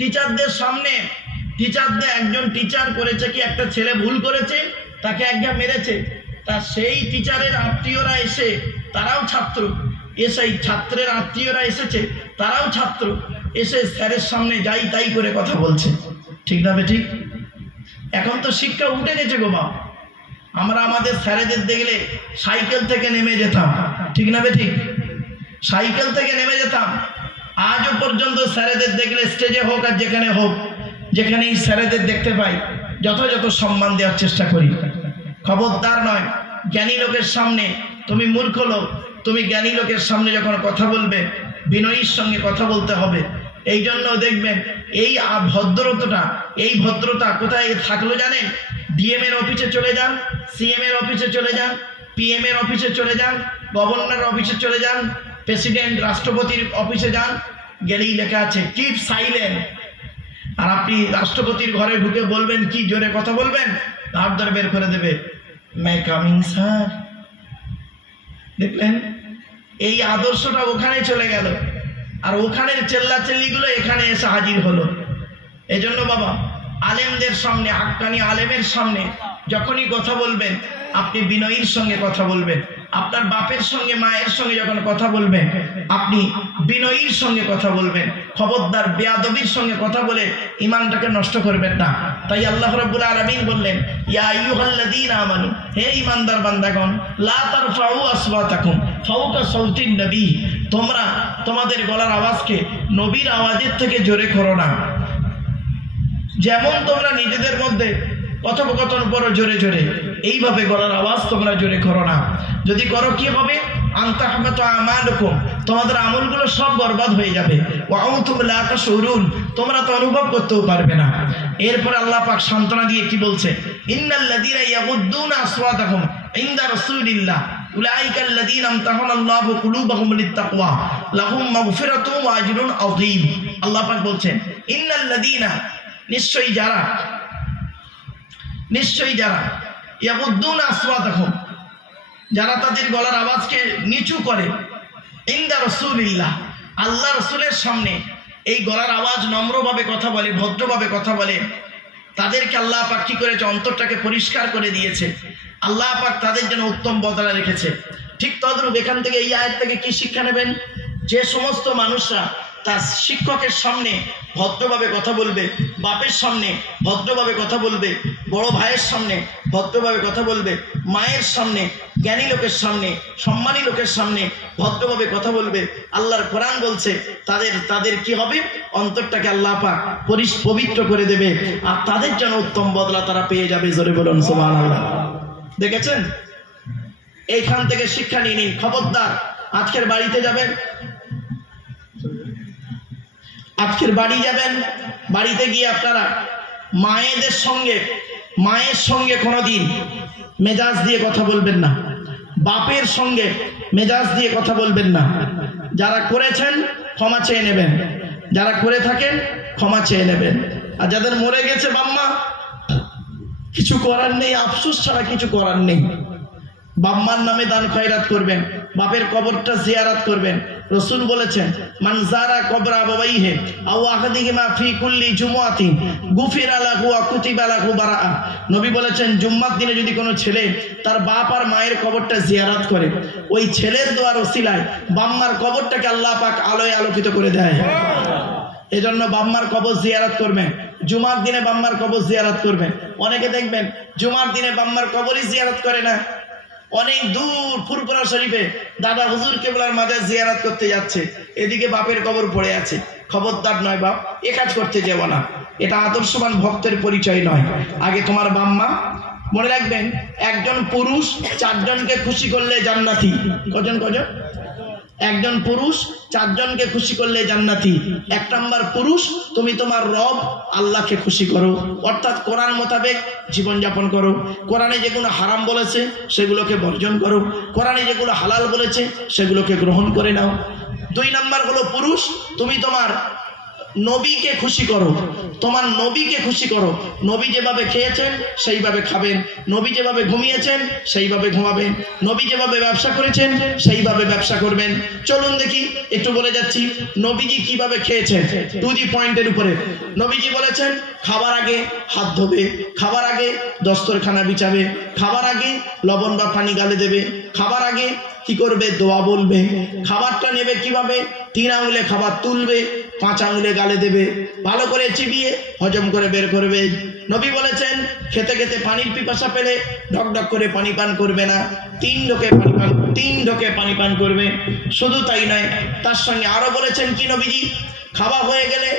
টিচারদের সামনে একজন টিচার করেছে কি, একটা ছেলে ভুল করেছে, তাকে একজন মেরেছে, তা সেই টিচারের আত্মীয়রা এসে, তারাও ছাত্র, সেই ছাত্রের আত্মীয়রা এসেছে, তারাও ছাত্র, এসে স্যারের সামনে যাই তাই করে কথা বলছে। ঠিক না ঠিক? এখন তো শিক্ষা উঠে গেছে গো বাবা। আমরা আমাদের স্যারেদের দেখলে সাইকেল থেকে নেমে যেতাম। ঠিক না ঠিক? সাইকেল থেকে নেমে যেতাম। আজও পর্যন্ত স্যারেদের দেখলে স্টেজে হোক আর যেখানে হোক, যেখানেই স্যারেদের দেখতে পাই, যথাযথ সম্মান দেওয়ার চেষ্টা করি। খবরদার নয়, জ্ঞানী লোকের সামনে, তুমি মূর্খ লোক, তুমি জ্ঞানী লোকের সামনে যখন কথা বলবে, বিনয়ীর সঙ্গে কথা বলতে হবে। এই জন্য দেখবেন এই ভদ্রতা কোথায় থাকলো জানেন? ডিএম এর অফিসে চলে যান, সিএম এর অফিসে চলে যান, পিএম এর অফিসে চলে যান, গভর্নর অফিসে চলে যান, প্রেসিডেন্ট রাষ্ট্রপতির অফিসে যান, গেলেই লেখা আছে কিপ সাইলেন্ট। আর আপনি রাষ্ট্রপতির ঘরে ঢুকে বলবেন কি, জোরে কথা বলবেন, হাত ধরে বের করে দেবে, মে কামিং স্যার। দেখলেন, এই আদর্শটা ওখানে চলে গেল, আর ওখানের চেল্লাচেল্লিগুলো এখানে এসে হাজির হলো। এজন্য বাবা, আলেমদের সামনে, হাক্কানি আলেমের সামনে যখনই কথা বলবেন, আপনি বিনয়ীর সঙ্গে কথা বলবেন। আপনার বাপের সঙ্গে, মায়ের সঙ্গে যখন কথা বলবেন, আপনি বিনয়ীর সঙ্গে কথা বলবেন। খবরদার বেয়াদবির সঙ্গে কথা বলে ঈমানটাকে নষ্ট করবেন না। তাই আল্লাহ রাব্বুল আলামিন বললেন, ইয়া আইয়ুহাল্লাযীনা আমানু, হে ঈমানদার বান্দাগণ, লা তারফাউ আসওয়াতাকুম ফাওকা সাউতিন নবী, তোমরা তোমাদের গলার আওয়াজকে নবীর আওয়াজের থেকে জোরে করো না। যেমন তোমরা নিজেদের মধ্যে কথোপকথন করো জোরে জোরে, এইভাবে গলার আওয়াজ তোমরা জোরে করো না। যদি করো কি হবে? আনতাহবাতু আমালুকুম, তোমাদের আমলগুলো সব বরবাদ হয়ে যাবে। ওয়া আনতুম লা তাশউরুন, তোমরা তো অনুভব করতেও পারবে না। এরপর আল্লাহ পাক সান্ত্বনা দিয়ে কি বলছে? ইন্নাল্লাযীনা ইয়াগুদ্দুনা আসওয়াতাহুম ইনদা রাসূলিল্লাহ উলাইকাল্লাযীনা আমতাহানাল্লাহু কুলুবাহুম লিত্তাকওয়া লাহুম মাগফিরাতুন ওয়া আজরুন আযীম। আল্লাহ পাক বলছেন, ইন্নাল্লাযীনা, নিশ্চয়ই যারা ইয়াগুদ্দুনা আসওয়াতাহুম, যারা তাদের গলার আওয়াজকে নিচু করে, ইনদা রাসূলিল্লাহ, আল্লাহ রাসূলের সামনে এই গলার আওয়াজ নম্রভাবে কথা বলে, ভদ্রভাবে কথা বলে, তাদেরকে আল্লাহ পাক কি করেছে? অন্তরটাকে পরিষ্কার করে দিয়েছে। আল্লাহ পাক তাদের জন্য উত্তম বদলা রেখেছে। ঠিক তদ্রূপ এখান থেকে, এই আয়াত থেকে কি শিক্ষা নেবেন? যে সমস্ত মানুষরা তার শিক্ষকের সামনে ভদ্রভাবে কথা বলবে, বাপের সামনে ভদ্রভাবে কথা বলবে, বড় ভাইয়ের সামনে ভদ্রভাবে কথা বলবে, মায়ের সামনে, জ্ঞানী লোকের সামনে, সম্মানী লোকের সামনে ভদ্রভাবে কথা বলবে, আল্লাহর কোরআন বলছে তাদের কি হবে? অন্তরটাকে আল্লাহ পাক পবিত্র করে দেবে, আর তাদের জন্য উত্তম বদলা তারা পেয়ে যাবে। জোরে বলুন সুবহানাল্লাহ। দেখেছেন? এইখান থেকে শিক্ষা নিয়ে নিন। খবরদার, আজকের বাড়িতে যাবেন, বাড়িতে গিয়ে আপনারা মায়ের সঙ্গে কোনোদিন মেজাজ দিয়ে কথা বলবেন না, বাপের সঙ্গে মেজাজ দিয়ে কথা বলবেন না। যারা করেছেন ক্ষমা চেয়ে নেবেন, যারা করে থাকেন ক্ষমা চেয়ে নেবেন। আর যাদের মরে গেছে বাম্মা, কিছু করার নেই, আফসোস ছাড়া কিছু করার নেই। বাম্মার নামে দান খয়রাত করবেন, বাপের কবরটা জিয়ারত করবেন। রাসূল বলেছেন, মান যারা কবর আবাওয়াইহি আও আহাদিহিমা ফি কুল্লি জুমআতিন গুফিরা লাহু ওয়া কুতিবা লাহু বারাআ। নবী বলেছেন, জুম্মার দিনে যদি কোনো ছেলে তার বাপ আর মায়ের কবরটা জিয়ারত করে, ওই ছেলের দোয়ার ওসিলায় বাম্মার কবরটাকে আল্লাহ পাক আলোয় আলোকিত করে দেয়। এজন্য বাম্মার কবর জিয়ারত করবেন, জুমার দিনে বাম্মার কবর জিয়ারত করবেন। অনেকে দেখবেন জুমার দিনে বাম্মার কবরই জিয়ারত করে না, অনেক দূর ফুরফুরা শরীফে দাদা হুজুর কেবলার মাজার জিয়ারত করতে যাচ্ছে, এদিকে বাপের কবর পড়ে আছে। খবরদার নয় বাপ, এ কাজ করতে যাবো না, এটা আদর্শবান ভক্তের পরিচয় নয়। আগে তোমার বাম্মা, মনে রাখবেন, একজন পুরুষ 4 জনকে খুশি করলে জান্নাতি। কজন? একজন পুরুষ 4 জনকে খুশি করলে জান্নাতি। 1 নাম্বার পুরুষ, তুমি তোমার রব আল্লাহকে খুশি করো, অর্থাৎ কোরআন মোতাবেক জীবনযাপন করো। কোরআনে যেগুলো হারাম বলেছে সেগুলোকে বর্জন করো, কোরআনে যেগুলো হালাল বলেছে সেগুলোকে গ্রহণ করে নাও। 2 নাম্বার হলো পুরুষ, তুমি তোমার নবীকে খুশি করো, তোমার নবীকে খুশি করো। নবী যেভাবে খেয়েছেন সেইভাবে খাবেন, নবী যেভাবে ঘুমিয়েছেন সেইভাবে ঘুমাবেন, নবী যেভাবে ব্যবসা করেছেন সেইভাবে ব্যবসা করবেন। চলুন দেখি, একটু বলে যাচ্ছি নবীজি কিভাবে খেয়েছেন, টু দি পয়েন্টের উপরে। নবীজি বলেছেন খাবার আগে হাত ধোবে, খাবার আগে দস্তরখানা বিছাবে, খাবার আগে লবণ বা পানি গালে দেবে, খাবার আগে কি করবে, দোয়া বলবে। খাবারটা নেবে কিভাবে, 3 আঙুলে খাবার তুলবে, 5 আঙুলে গালে দেবে, ভালো করে চিবিয়ে হজম করে বের করবে। নবী বলেছেন খেতে খেতে পানির পিপাসা পেলে ঢক ঢক করে পানি পান করবে না, 3 ঢোকে পানি পান করবে। শুধু তাই নয়, তার সঙ্গে আরো বলেছেন কি নবীজি, খাওয়া হয়ে গেলে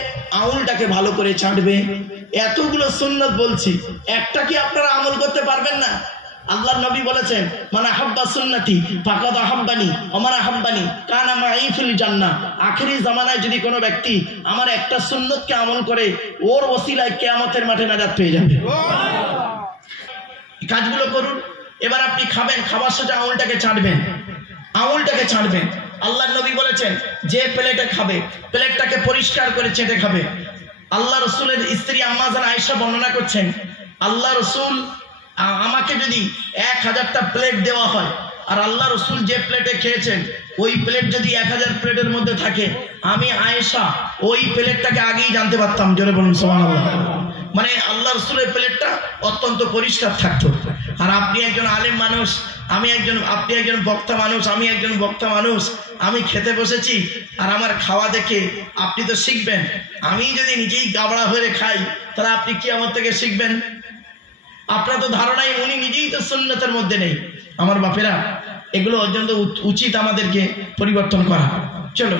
আঙুলটাকে ভালো করে চাটবে। এতগুলো সুন্নত বলছি, একটা কি আপনারা আমল করতে পারবেন না? আল্লাহ নবী বলেছেন মানে হাব্বা সুন্নতি ফাকাদ আহাব্বানি ওয়া মান আহাব্বানি কানা মাই ফিল জান্নাহ। আখেরি জামানায় যদি কোনো ব্যক্তি আমার একটা সুন্নতকে আমল করে, ওর ওসিলায় কিয়ামতের মাঠে নাজাত পেয়ে যাবে। কাজগুলো করুন। এবার আপনি খাবেন, খাবার সাথে আঙুলটাকে চাটবেন, আঙুলটাকে চাটবেন। আল্লাহ নবী বলেছেন যে প্লেটে খাবে প্লেটটাকে পরিষ্কার করে চেটে খাবে। আল্লাহ রসুলের স্ত্রী আম্মা জান আয়েশা বর্ণনা করছেন, আল্লাহ রসুল আমাকে যদি 1000টা প্লেট দেওয়া হয় আর আল্লাহ রসুল যে প্লেটে খেয়েছেন ওই প্লেট যদি 1000 প্লেটের মধ্যে থাকে, আমি আয়েশা ওই প্লেটটাকে আগেই জানতে পারতাম। জোরে বলুন সুবহানাল্লাহ। মানে আল্লাহ রসুলের প্লেটটা অত্যন্ত পরিষ্কার থাকতো। আর আপনি একজন আলেম মানুষ, আপনি একজন বক্তা মানুষ, আমি একজন বক্তা মানুষ, আমি খেতে বসেছি আর আমার খাওয়া দেখে আপনি তো শিখবেন। আমি যদি নিজেই গাবড়া হয়ে খাই তাহলে আপনি কি আমার থেকে শিখবেন? আপনার তো ধারণাই উনি নিজেই তো সুন্নতের মধ্যে নেই। আমার বাপেরা, এগুলো অত্যন্ত উচিত আমাদেরকে পরিবর্তন করা। চলো,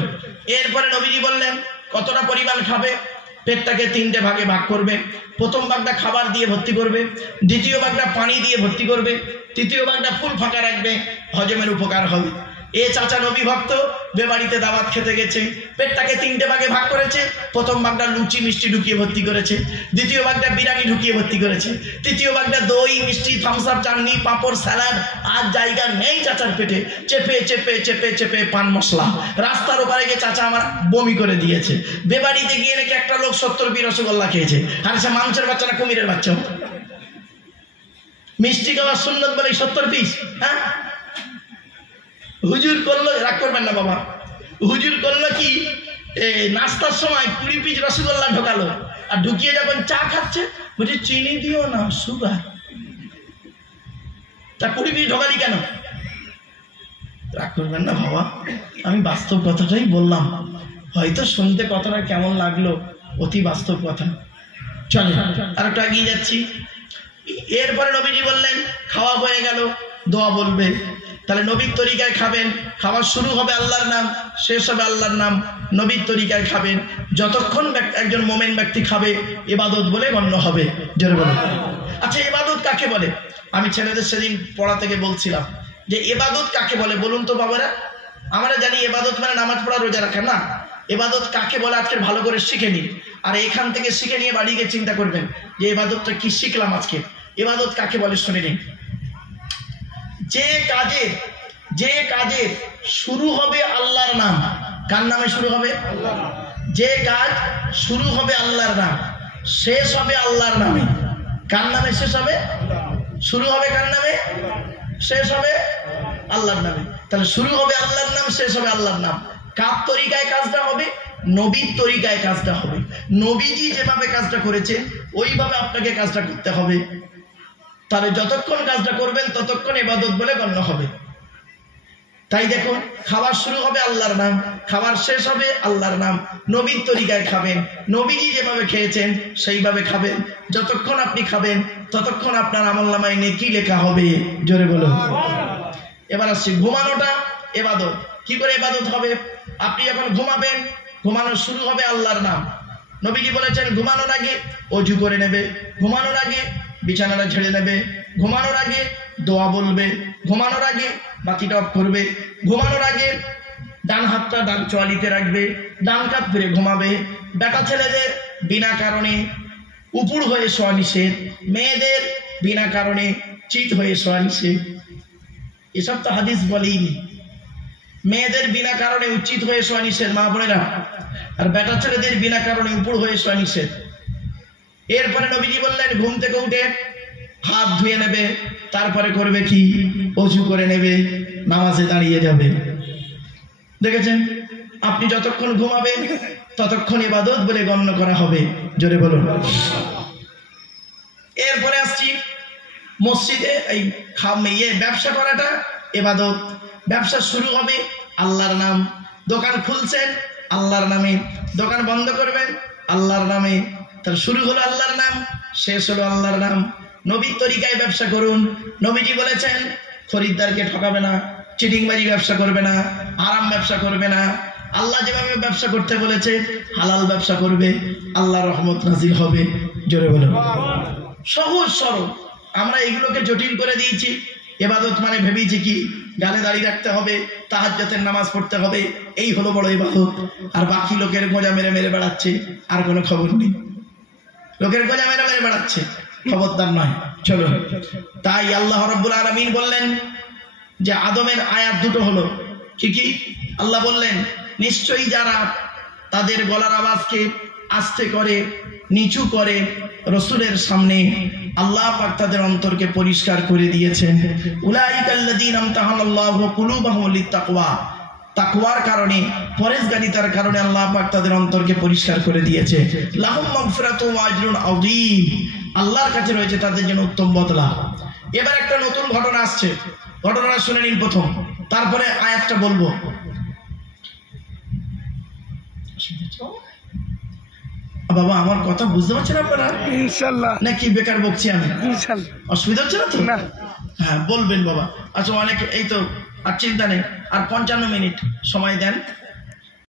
এরপরে নবীজি বললেন কতটা পরিমাণ খাবে, পেটটাকে 3টে ভাগে ভাগ করবে। প্রথম ভাগটা খাবার দিয়ে ভর্তি করবে, দ্বিতীয় ভাগটা পানি দিয়ে ভর্তি করবে, তৃতীয় ভাগটা ফুল ফাঁকা রাখবে, হজমের উপকার হবে। এ চাচা নবী ভক্ত বেবাড়িতে দাওয়াত খেতে গেছে, পেটটাকে 3টে ভাগে ভাগ করেছে। প্রথম ভাগটা লুচি মিষ্টি ঢুকিয়ে ভর্তি করেছে, দ্বিতীয় ভাগটা বিরিয়ানি ঢুকিয়ে ভর্তি করেছে, তৃতীয় ভাগটা দই মিষ্টি থামস আপ চাটনি পাঁপড় স্যালাড। আর জায়গা নেই চাচার পেটে, চেপে চেপে চেপে চেপে পান মশলা। রাস্তার ওপারে গিয়ে চাচা আমার বমি করে দিয়েছে। বেবাড়িতে গিয়ে নাকি একটা লোক 70 পিস রসগোল্লা খেয়েছে, আর সে মানুষের বাচ্চা না কুমিরের বাচ্চা। মিষ্টি খাওয়ার সুন্নত বলে 70 পিস। হ্যাঁ, হুজুর করলো, রাগ করবেন না বাবা, হুজুর করলো কি নাস্তার সময় 20 পিস রসগোল্লা ঢোকালো, আর ঢুকিয়ে যখন চা খাচ্ছে বলছে চিনি দিও না, সুগার। তা 20 পিস ঢোকালি কেন? রাগ করবেন না বাবা, আমি বাস্তব কথাটাই বললাম, হয়তো শুনতে কথাটা কেমন লাগলো, অতি বাস্তব কথা। চলে আর একটু এগিয়ে যাচ্ছি। এরপরে নবীজি বললেন খাওয়া হয়ে গেল, দোয়া বলবে। তাহলে নবীর তরিকায় খাবেন, খাওয়া শুরু হবে আল্লাহর নাম, শেষ হবে আল্লাহর নাম। নবীর তরিকায় খাবেন, যতক্ষণ একজন মোমেন ব্যক্তি খাবে ইবাদত বলে গণ্য হবে। জোরে বলুন। আচ্ছা, ইবাদত কাকে বলে? আমি ছেলেদের সেদিন পড়া থেকে বলছিলাম যে ইবাদত কাকে বলে বলুন তো বাবারা। আমরা জানি ইবাদত মানে নামাজ পড়া রোজা রাখা না। ইবাদত কাকে বলে আজকে ভালো করে শিখে নিন, আর এখান থেকে শিখে নিয়ে বাড়ি গিয়ে চিন্তা করবেন যে ইবাদতটা কি শিখলাম আজকে। ইবাদত কাকে বলে শুনে নিন। যে কাজে শুরু হবে আল্লাহর নাম, কার নামে শুরু হবে? যে কাজ শুরু হবে আল্লাহর নাম, শেষ হবে আল্লাহর নামে। কার নামে শেষ হবে? শুরু হবে কার নামে, শেষ হবে আল্লাহর নামে। তাহলে শুরু হবে আল্লাহর নাম, শেষ হবে আল্লাহর নাম। কার তরিকায় কাজটা হবে? নবীর তরিকায় কাজটা হবে। নবীজি যেভাবে কাজটা করেছে ওইভাবে আপনাকে কাজটা করতে হবে। তাহলে যতক্ষণ কাজটা করবেন ততক্ষণ ইবাদত বলে গণ্য হবে। তাই দেখুন, খাবার শুরু হবে আল্লাহর নাম, খাবার শেষ হবে আল্লাহর নাম। নবীর তরিকায় খাবেন, নবীজি যেভাবে খেয়েছেন সেইভাবে খাবেন। যতক্ষণ আপনি খাবেন ততক্ষণ আপনার আমলনামায় নেকি লেখা হবে। জোরে বলুন। এবার আসছি ঘুমানোটা ইবাদত। কি করে ইবাদত হবে? আপনি যখন ঘুমাবেন, ঘুমানো শুরু হবে আল্লাহর নাম। নবীজি বলেছেন ঘুমানোর আগে ওযু করে নেবে, ঘুমানোর আগে বিছানাটা ছেড়ে নেবে, ঘুমানোর আগে দোয়া বলবে, ঘুমানোর আগে বাতিটা অফ করবে, ঘুমানোর আগে ডান হাতটা ডান চোয়ালিতে রাখবে, ডান কাত ফিরে ঘুমাবে। বেটা ছেলেদের বিনা কারণে উপুড় হয়ে শোয়া নিষেধ, মেয়েদের বিনা কারণে চিত হয়ে শোয়া নিষেধ। এসব তো হাদিস বলেইনি। মেয়েদের বিনা কারণে উচিত হয়ে শোয়া নিষেধ, মা বোনেরা। আর বেটা ছেলেদের বিনা কারণে উপর হয়ে শোয়া নিষেধ। এরপরে নবীজি বললেন ঘুম থেকে উঠে হাত ধুয়ে নেবে, তারপরে করবে কি, অজু করে নেবে, নামাজে দাঁড়িয়ে যাবে। দেখেছেন, আপনি যতক্ষণ ঘুমাবেন ততক্ষণ ইবাদত বলে গণ্য করা হবে। জোরে বলুন। এরপরে আসছি মসজিদে এই ব্যবসা করাটা ইবাদত। ব্যবসা শুরু হবে আল্লাহর নাম, দোকান খুলছেন আল্লাহর নামে, দোকান বন্ধ করবেন আল্লাহর নামে। তার শুরু হলো আল্লাহর নাম, শেষ হলো আল্লাহর নাম। নবীর তরিকায় ব্যবসা করুন। নবীজি বলেছেন খরিদ্দারকে ঠকাবে না, চিটিংবাজি ব্যবসা করবে না, আরাম ব্যবসা করবে না। আল্লাহ যেভাবে ব্যবসা করতে বলেছে হালাল ব্যবসা করবে, আল্লাহর রহমত নাজিল হবে। জোরে বলো। সহজ সরল। আমরা এগুলোকে জটিল করে দিয়েছি। ইবাদত মানে ভেবেছি কি গালে দাড়ি রাখতে হবে, তাহাজ্জুদের নামাজ পড়তে হবে, এই হলো বড় ইবাদত। আর বাকি লোকের গোঁজা মেরে মেরে বেড়াচ্ছে, আর কোনো খবর নেই। লোকের গোঁজা মেরে মেরে বেড়াচ্ছে, খবরদার নয়। চলো, তাই আল্লাহ রাব্বুল আলামিন বললেন যে আদমের আয়াত দুটো হলো কি কি? আল্লাহ বললেন নিশ্চয়ই যারা তাদের গলার আওয়াজকে আস্তে করে, নিচু করে রসুলের সামনে, আল্লাহ পাক তাদের অন্তরকে পরিষ্কার করে দিয়েছেন। উলাইকাল্লাযীনা আমতাহানাল্লাহু কুলুবাহুম লিত্তাকওয়া, তাকওয়ার কারণে, পরেজগারিতার কারণে আল্লাহ পাক তাদের অন্তরকে পরিষ্কার করে দিয়েছে। লাহুম মাগফিরাতুন ওয়া আজরুন আযীম, আল্লাহর কাছে রয়েছে তাদের জন্য উত্তম বদলা। এবার একটা নতুন ঘটনা আসছে, ঘটনাটা শুনে নিন প্রথম, তারপরে আয়াতটা বলবো। বাবা আমার কথা বুঝতে পারছেন আপনারা? ইনশাআল্লাহ। নাকি বেকার বকছি আমি? ইনশাআল্লাহ। অসুবিধা হচ্ছে না তো? না। হ্যাঁ বলবেন বাবা। আচ্ছা অনেক, এই তো আর চিন্তা নেই, আর 55 মিনিট সময় দেন।